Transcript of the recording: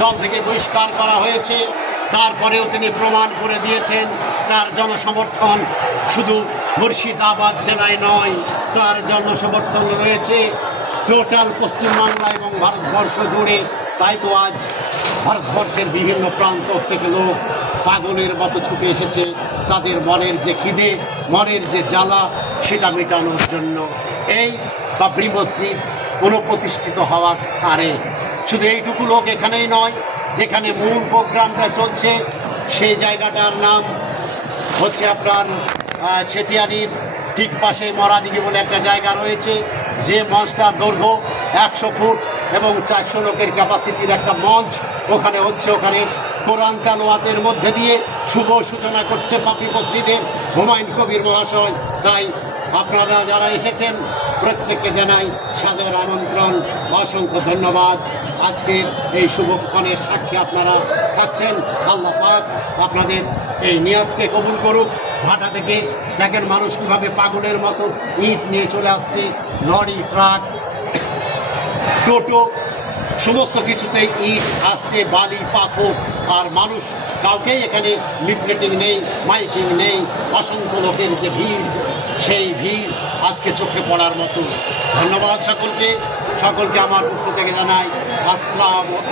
দল থেকে বহিষ্কার করা হয়েছে, তারপরেও তিনি প্রমাণ করে দিয়েছেন তার জনসমর্থন শুধু মুর্শিদাবাদ জেলায় নয়, তার জনসমর্থন রয়েছে টোটাল পশ্চিমবাংলা এবং ভারতবর্ষ জুড়ে। তাই তো আজ ভারতবর্ষের বিভিন্ন প্রান্ত থেকে লোক পাগলের মতো ছুটে এসেছে তাদের মনের যে খিদে, মনের যে জ্বালা, সেটা মেটানোর জন্য। এই বাবরি মসজিদ পুনঃপ্রতিষ্ঠিত হওয়ার স্থানে শুধু এইটুকু লোক এখানেই নয়, যেখানে মূল প্রোগ্রামটা চলছে সেই জায়গাটার নাম হচ্ছে আপনার ছেতিয়ানির ঠিক পাশে মরাদিঘি বলে একটা জায়গা রয়েছে, যে মঞ্চটার দৈর্ঘ্য 100 ফুট এবং 400 লোকের ক্যাপাসিটির একটা মঞ্চ ওখানে হচ্ছে। ওখানে কোরআন তেলাওয়াতের মধ্যে দিয়ে শুভ সূচনা করছে বাবরি মসজিদের হুমায়ুন কবির মহাশয়। তাই আপনারা যারা এসেছেন প্রত্যেককে জানাই সাদর আমন্ত্রণ, অসংখ্য ধন্যবাদ। আজকের এই শুভক্ষণের সাক্ষী আপনারা থাকছেন। আল্লাহ পাক আপনাদের এই নিয়াতকে কবুল করুক। ভাটা থেকে দেখেন মানুষ কীভাবে পাগলের মতো ইট নিয়ে চলে আসছে, লরি, ট্রাক, টোটো, সমস্ত কিছুতেই ইট আসছে, বালি, পাথর, আর মানুষ কাউকেই এখানে লিফলেটিং নেই, মাইকিং নেই। অসংখ্য লোকের যে ভিড়, সেই ভিড় আজকে চোখে পড়ার মতো। ধন্যবাদ সকলকে। সকলকে আমার পক্ষ থেকে জানাই আসসালাম।